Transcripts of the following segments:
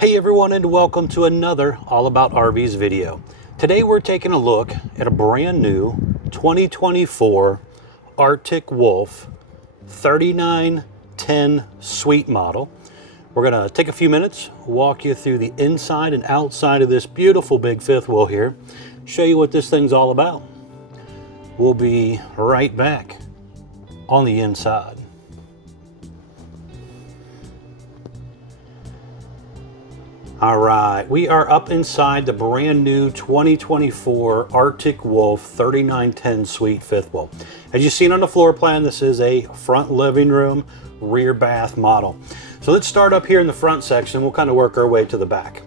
Hey everyone, and welcome to another All About RVs video. Today we're taking a look at a brand new 2024 Arctic Wolf 3910 Suite model. We're going to take a few minutes, walk you through the inside and outside of this beautiful big fifth wheel here, show you what this thing's all about. We'll be right back on the inside. All right, we are up inside the brand new 2024 Arctic Wolf 3910 Suite fifth wheel. As you've seen on the floor plan, this is a front living room, rear bath model. So let's start up here in the front section. We'll kind of work our way to the back.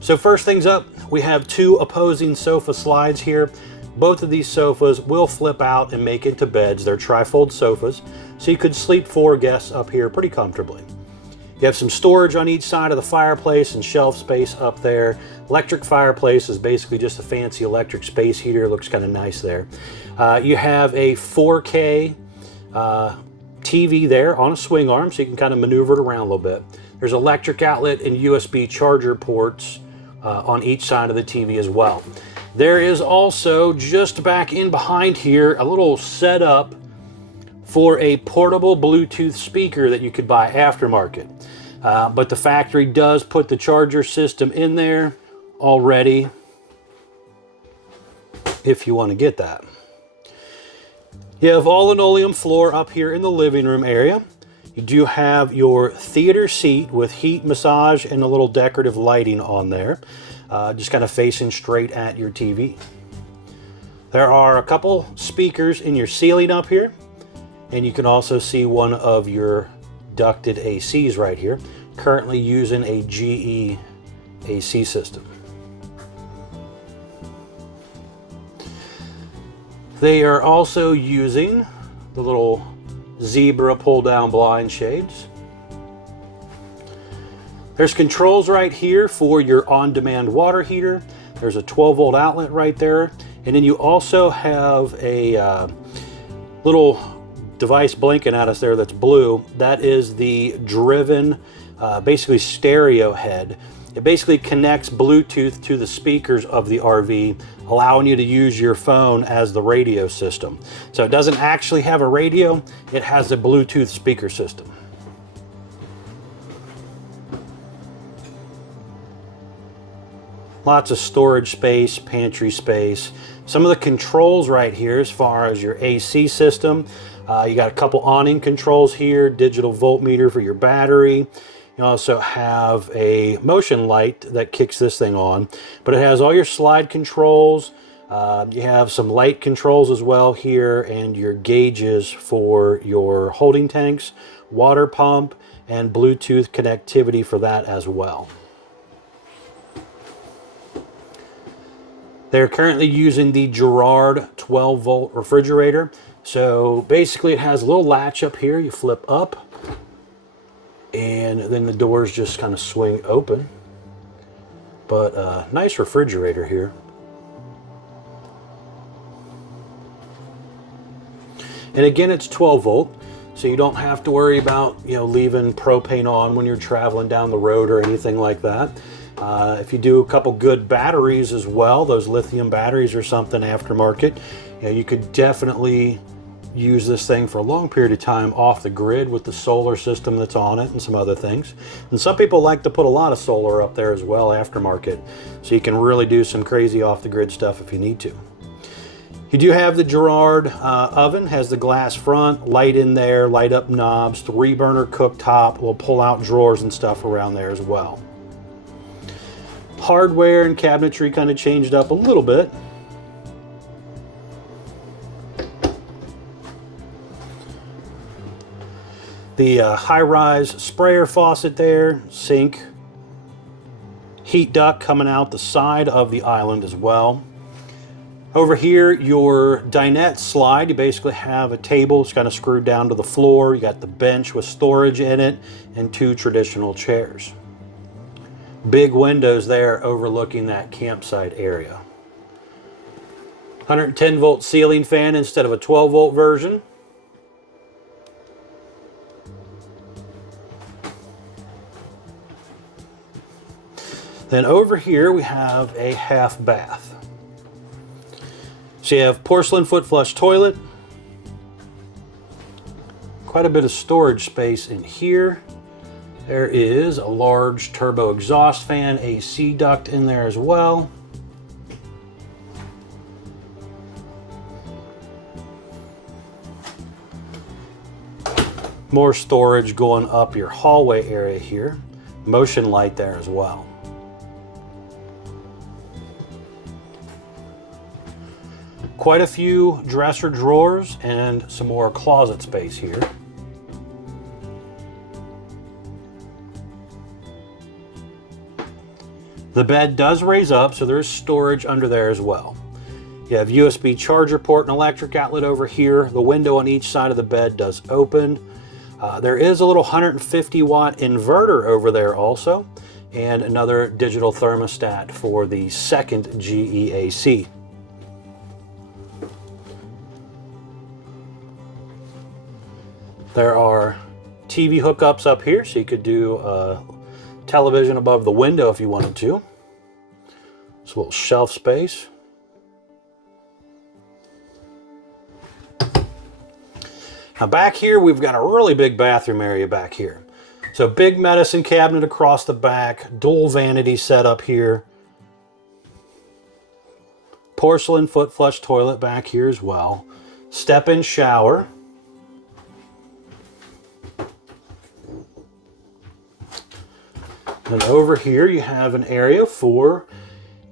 So first things up, we have two opposing sofa slides here. Both of these sofas will flip out and make into beds. They're trifold sofas, so you could sleep 4 guests up here pretty comfortably. You have some storage on each side of the fireplace and shelf space up there. Electric fireplace is basically just a fancy electric space heater. Looks kind of nice there. You have a 4K TV there on a swing arm, so you can kind of maneuver it around a little bit. There's electric outlet and USB charger ports on each side of the TV as well. There is also, just back in behind here, a little setup for a portable Bluetooth speaker that you could buy aftermarket. But the factory does put the charger system in there already if you want to get that. You have all linoleum floor up here in the living room area. You do have your theater seat with heat, massage, and a little decorative lighting on there, just kind of facing straight at your TV. There are a couple speakers in your ceiling up here. And you can also see one of your ducted ACs right here, currently using a GE AC system. They are also using the little zebra pull down blind shades. There's controls right here for your on-demand water heater. There's a 12-volt outlet right there. And then you also have a little device blinking at us there that's blue. That is the driven basically stereo head. It basically connects Bluetooth to the speakers of the RV, allowing you to use your phone as the radio system. So it doesn't actually have a radio, it has a Bluetooth speaker system. Lots of storage space, pantry space. Some of the controls right here as far as your AC system. You got a couple awning controls here, digital voltmeter for your battery. You also have a motion light that kicks this thing on, but it has all your slide controls. You have some light controls as well here, and your gauges for your holding tanks, water pump, and Bluetooth connectivity for that as well. They're currently using the Gerard 12-volt refrigerator. So basically it has a little latch up here. You flip up and then the doors just kind of swing open. But nice refrigerator here. And again, it's 12 volt. So you don't have to worry about, leaving propane on when you're traveling down the road or anything like that. If you do a couple good batteries as well, those lithium batteries or something aftermarket, you could definitely use this thing for a long period of time off the grid with the solar system that's on it and some other things. And some people like to put a lot of solar up there as well aftermarket, so you can really do some crazy off the grid stuff if you need to. You do have the Gerard oven, has the glass front, light in there, light up knobs, 3-burner cooktop, will pull out drawers and stuff around there as well. Hardware and cabinetry kind of changed up a little bit. The high-rise sprayer faucet there, sink, heat duct coming out the side of the island as well. Over here, your dinette slide, you basically have a table. It's kind of screwed down to the floor. You got the bench with storage in it and 2 traditional chairs. Big windows there overlooking that campsite area. 110 volt ceiling fan instead of a 12 volt version. Then over here we have a half bath. So you have porcelain foot flush toilet, quite a bit of storage space in here. There is a large turbo exhaust fan, AC duct in there as well. More storage going up your hallway area here. Motion light there as well. Quite a few dresser drawers and some more closet space here. The bed does raise up, so there's storage under there as well. You have USB charger port and electric outlet over here. The window on each side of the bed does open. There is a little 150 watt inverter over there also, and another digital thermostat for the second GEAC. There are TV hookups up here, so you could do television above the window if you wanted to. It's a little shelf space. Now back here, we've got a really big bathroom area back here. So big medicine cabinet across the back, dual vanity set up here. Porcelain foot flush toilet back here as well. Step-in shower. And over here you have an area for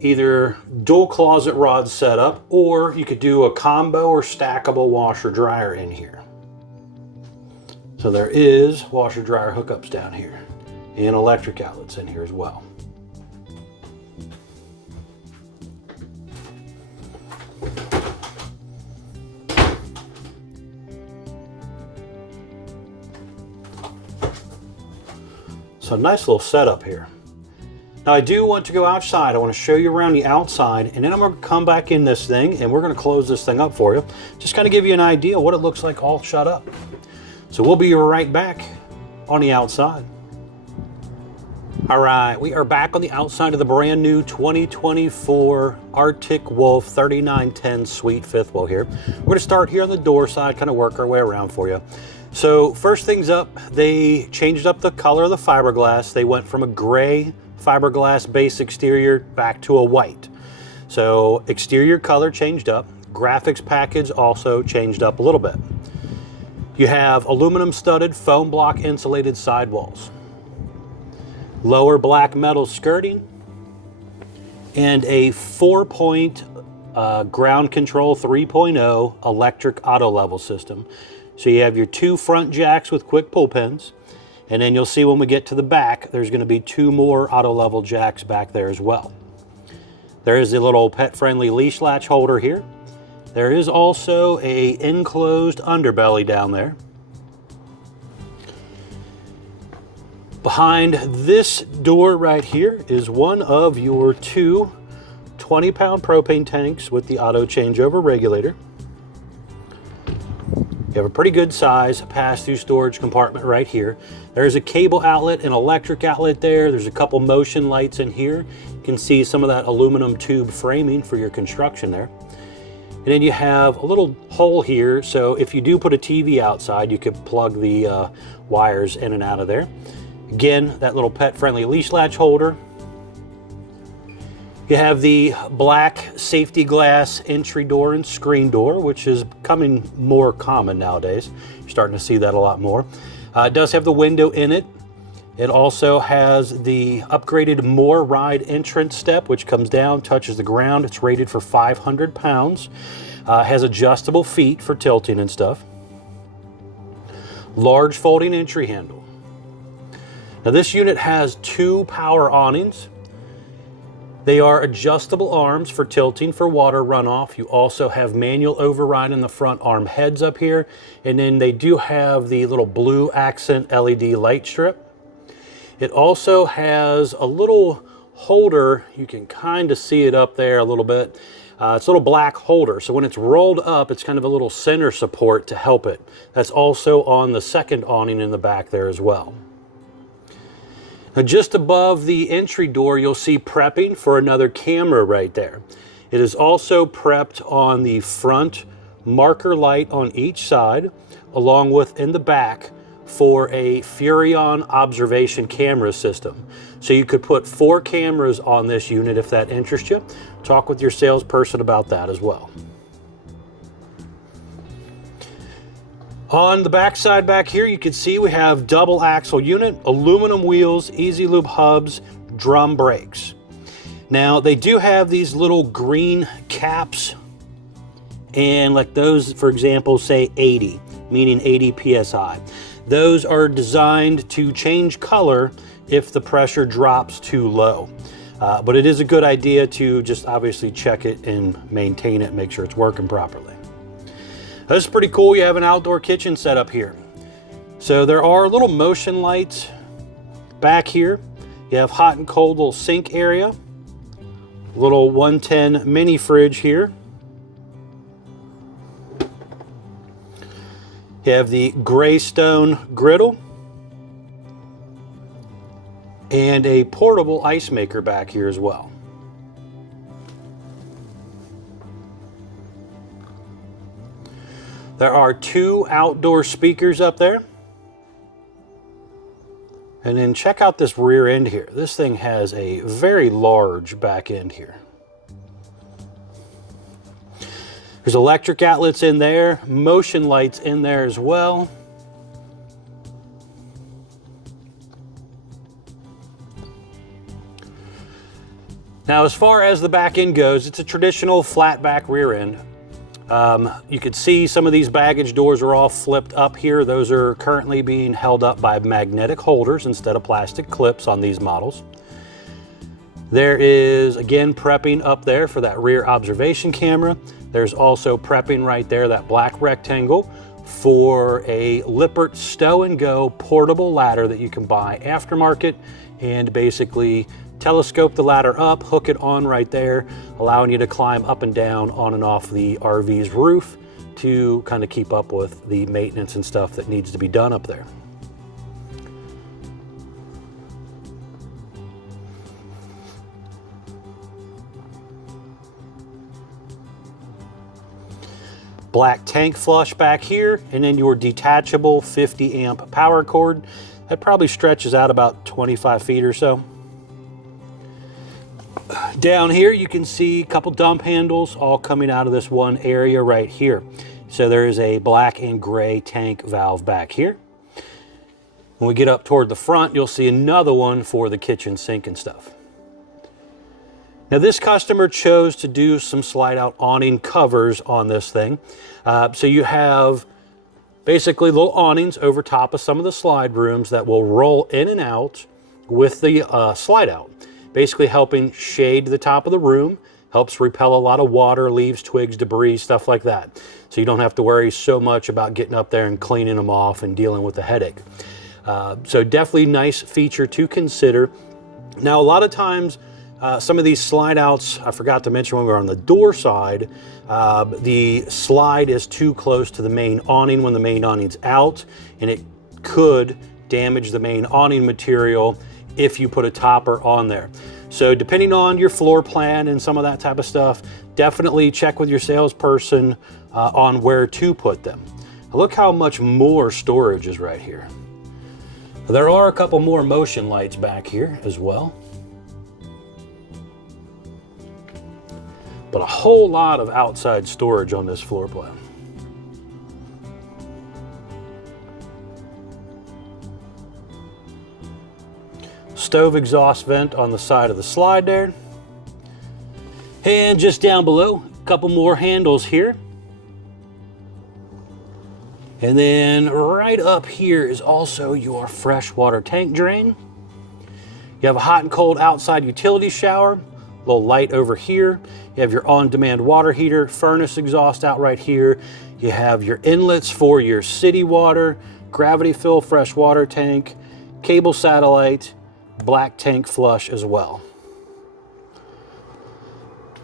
either dual closet rod setup, or you could do a combo or stackable washer dryer in here. So there is washer dryer hookups down here and electric outlets in here as well. So nice little setup here. Now I do want to go outside. I want to show you around the outside, and then I'm going to come back in this thing and we're going to close this thing up for you. Just kind of give you an idea of what it looks like all shut up. So we'll be right back on the outside. All right, we are back on the outside of the brand new 2024 Arctic Wolf 3910 Suite fifth wheel here. We're going to start here on the door side, kind of work our way around for you. So first things up, they changed up the color of the fiberglass. They went from a gray fiberglass base exterior back to a white. So exterior color changed up. Graphics package also changed up a little bit. You have aluminum studded foam block insulated sidewalls, lower black metal skirting, and a 4-point ground control 3.0 electric auto level system. So you have your 2 front jacks with quick pull pins, and then you'll see when we get to the back, there's going to be 2 more auto level jacks back there as well. There is a little pet friendly leash latch holder here. There is also a enclosed underbelly down there. Behind this door right here is one of your 2 20-pound propane tanks with the auto changeover regulator. You have a pretty good size pass-through storage compartment right here. There's a cable outlet and electric outlet there. There's a couple motion lights in here. You can see some of that aluminum tube framing for your construction there. And then you have a little hole here, so if you do put a TV outside, you could plug the wires in and out of there. Again, that little pet-friendly leash latch holder. You have the black safety glass entry door and screen door, which is becoming more common nowadays. You're starting to see that a lot more. It does have the window in it. It also has the upgraded More Ride entrance step, which comes down, touches the ground. It's rated for 500 pounds. Has adjustable feet for tilting and stuff. Large folding entry handle. Now this unit has 2 power awnings. They are adjustable arms for tilting for water runoff. You also have manual override in the front arm heads up here. And then they do have the little blue accent LED light strip. It also has a little holder. You can kind of see it up there a little bit. It's a little black holder. So when it's rolled up, it's kind of a little center support to help it. That's also on the second awning in the back there as well. Now just above the entry door, you'll see prepping for another camera right there. It is also prepped on the front marker light on each side, along with in the back for a Furion observation camera system. So you could put 4 cameras on this unit if that interests you. Talk with your salesperson about that as well. On the back side back here, you can see we have double axle unit, aluminum wheels, easy lube hubs, drum brakes. Now they do have these little green caps, and like those, for example, say 80, meaning 80 PSI. Those are designed to change color if the pressure drops too low. But it is a good idea to just obviously check it and maintain it, make sure it's working properly. This is pretty cool. You have an outdoor kitchen set up here. So there are little motion lights back here. You have hot and cold little sink area. Little 110 mini fridge here. You have the gray stone griddle. And a portable ice maker back here as well. There are 2 outdoor speakers up there. And then check out this rear end here. This thing has a very large back end here. There's electric outlets in there, motion lights in there as well. Now, as far as the back end goes, it's a traditional flat back rear end. You can see some of these baggage doors are all flipped up here. Those are currently being held up by magnetic holders instead of plastic clips on these models. There is, again, prepping up there for that rear observation camera. There's also prepping right there, that black rectangle, for a Lippert stow and go portable ladder that you can buy aftermarket and basically telescope the ladder up, hook it on right there, allowing you to climb up and down on and off the RV's roof to kind of keep up with the maintenance and stuff that needs to be done up there. Black tank flush back here, and then your detachable 50 amp power cord. That probably stretches out about 25 feet or so. Down here you can see a couple dump handles all coming out of this one area right here. So there is a black and gray tank valve back here. When we get up toward the front, you'll see another one for the kitchen sink and stuff. Now this customer chose to do some slide out awning covers on this thing. So you have basically little awnings over top of some of the slide rooms that will roll in and out with the slide out. Basically helping shade the top of the room, helps repel a lot of water, leaves, twigs, debris, stuff like that. So you don't have to worry so much about getting up there and cleaning them off and dealing with the headache. So definitely nice feature to consider. Now a lot of times, some of these slide outs, I forgot to mention when we were on the door side, the slide is too close to the main awning when the main awning's out, and it could damage the main awning material if you put a topper on there. So depending on your floor plan and some of that type of stuff, definitely check with your salesperson on where to put them. Look how much more storage is right here. There are a couple more motion lights back here as well. But a whole lot of outside storage on this floor plan. Stove exhaust vent on the side of the slide there. And just down below, a couple more handles here. And then right up here is also your freshwater tank drain. You have a hot and cold outside utility shower, a little light over here. You have your on-demand water heater, furnace exhaust out right here. You have your inlets for your city water, gravity fill fresh water tank, cable satellite, black tank flush as well.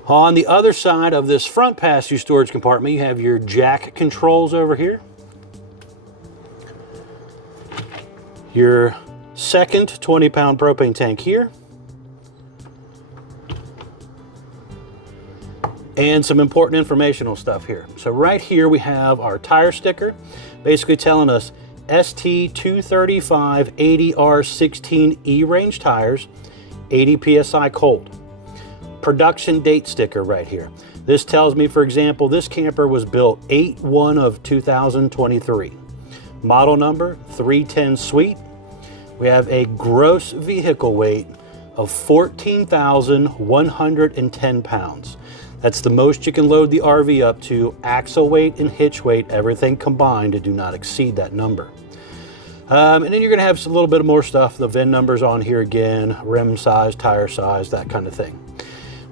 On the other side of this front pass-through storage compartment, you have your jack controls over here. Your second 20-pound propane tank here. And some important informational stuff here. So right here we have our tire sticker, basically telling us ST235 80R16 E-range tires, 80 PSI cold. Production date sticker right here. This tells me, for example, this camper was built 8/1 of 2023. Model number 310 Suite. We have a gross vehicle weight of 14,110 pounds. That's the most you can load the RV up to. Axle weight and hitch weight, everything combined, do not exceed that number. And then you're gonna have a little bit more stuff. The VIN numbers on here again, rim size, tire size, that kind of thing.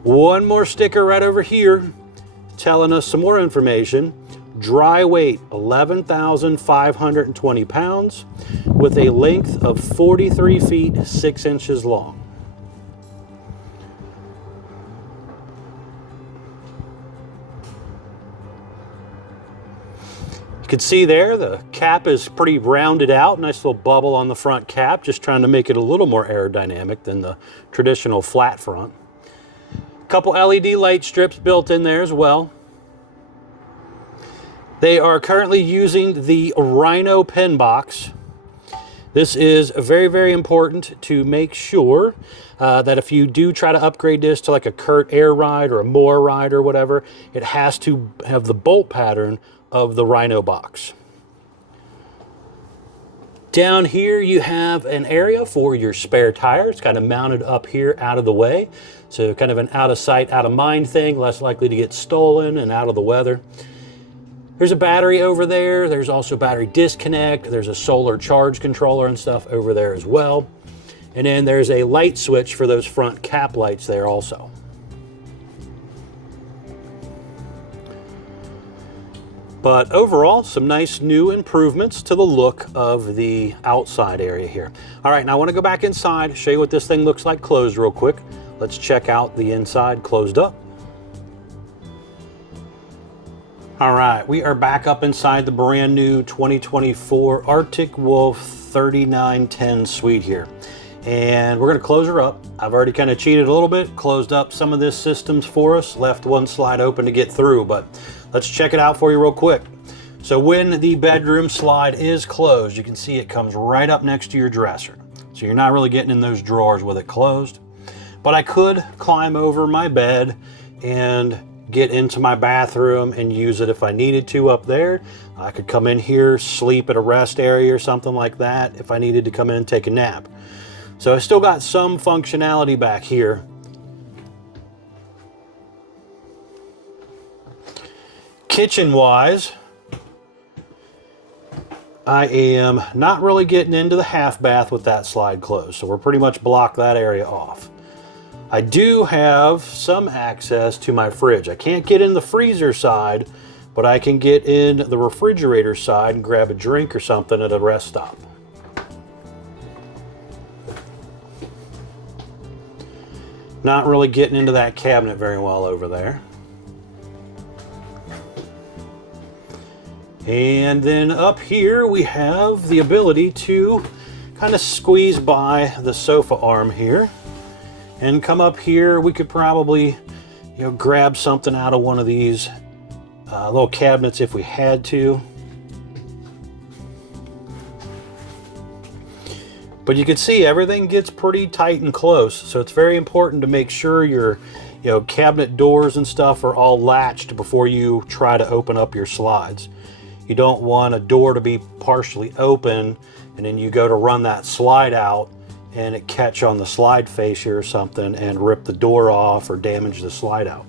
One more sticker right over here telling us some more information. Dry weight, 11,520 pounds with a length of 43 feet, 6 inches long. You can see there, the cap is pretty rounded out, nice little bubble on the front cap, just trying to make it a little more aerodynamic than the traditional flat front. A couple LED light strips built in there as well. They are currently using the Rhino pen box. This is very, very important to make sure that if you do try to upgrade this to like a Kurt Air Ride or a Moore Ride or whatever, it has to have the bolt pattern of the Rhino box. Down here you have an area for your spare tire. It's kind of mounted up here out of the way. So kind of an out of sight, out of mind thing, less likely to get stolen and out of the weather. There's a battery over there. There's also battery disconnect. There's a solar charge controller and stuff over there as well. And then there's a light switch for those front cap lights there also. But overall, some nice new improvements to the look of the outside area here. All right, now I want to go back inside, show you what this thing looks like closed real quick. Let's check out the inside closed up. All right, we are back up inside the brand new 2024 Arctic Wolf 3910 Suite here. And we're gonna close her up. I've already kind of cheated a little bit, closed up some of this systems for us, left one slide open to get through, but let's check it out for you real quick. So when the bedroom slide is closed, you can see it comes right up next to your dresser. So you're not really getting in those drawers with it closed. But I could climb over my bed and get into my bathroom and use it if I needed to up there. I could come in here, sleep at a rest area or something like that if I needed to come in and take a nap. So I still got some functionality back here. Kitchen-wise, I am not really getting into the half bath with that slide closed, so we're pretty much blocked that area off. I do have some access to my fridge. I can't get in the freezer side, but I can get in the refrigerator side and grab a drink or something at a rest stop. Not really getting into that cabinet very well over there. And then up here we have the ability to kind of squeeze by the sofa arm here and come up here. We could probably, grab something out of one of these little cabinets if we had to. But you can see everything gets pretty tight and close, so it's very important to make sure your cabinet doors and stuff are all latched before you try to open up your slides. You don't want a door to be partially open and then you go to run that slide out and it catch on the slide fascia or something and rip the door off or damage the slide out.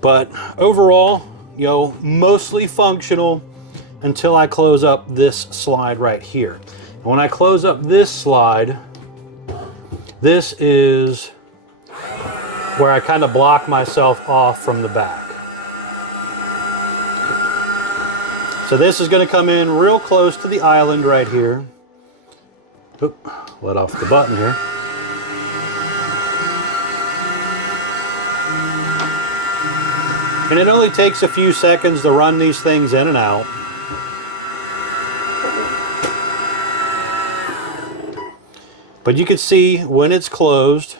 But overall, mostly functional until I close up this slide right here. And when I close up this slide, this is where I kind of block myself off from the back. So this is going to come in real close to the island right here. Oop, let off the button here. And it only takes a few seconds to run these things in and out. But you can see when it's closed,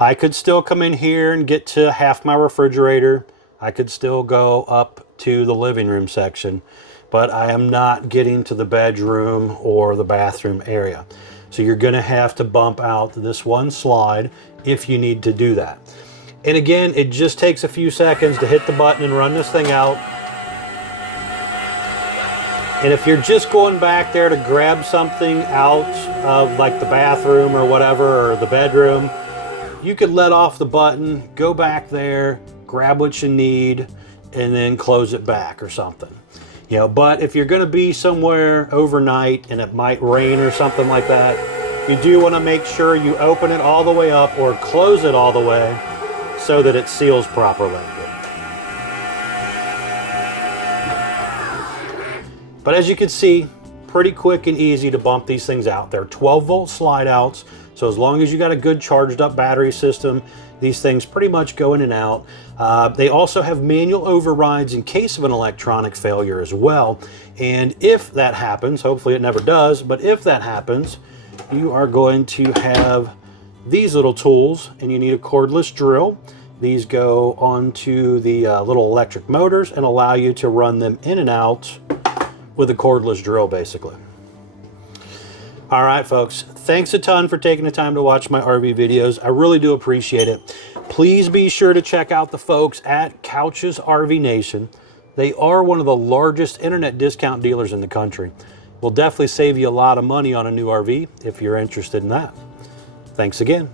I could still come in here and get to half my refrigerator. I could still go up to the living room section, but I am not getting to the bedroom or the bathroom area. So you're gonna have to bump out this one slide if you need to do that. And again, it just takes a few seconds to hit the button and run this thing out. And if you're just going back there to grab something out of like the bathroom or whatever, or the bedroom, you could let off the button, go back there, grab what you need, and then close it back or something. You know, but if you're gonna be somewhere overnight and it might rain or something like that, you do wanna make sure you open it all the way up or close it all the way so that it seals properly. But as you can see, pretty quick and easy to bump these things out. They're 12-volt slide outs, so as long as you got a good charged up battery system, these things pretty much go in and out. They also have manual overrides in case of an electronic failure as well. And if that happens, hopefully it never does, but if that happens, you are going to have these little tools, and you need a cordless drill. These go onto the little electric motors and allow you to run them in and out with a cordless drill, basically. All right, folks, thanks a ton for taking the time to watch my RV videos. I really do appreciate it. Please be sure to check out the folks at Couch's RV Nation. They are one of the largest internet discount dealers in the country. Will definitely save you a lot of money on a new RV if you're interested in that. Thanks again.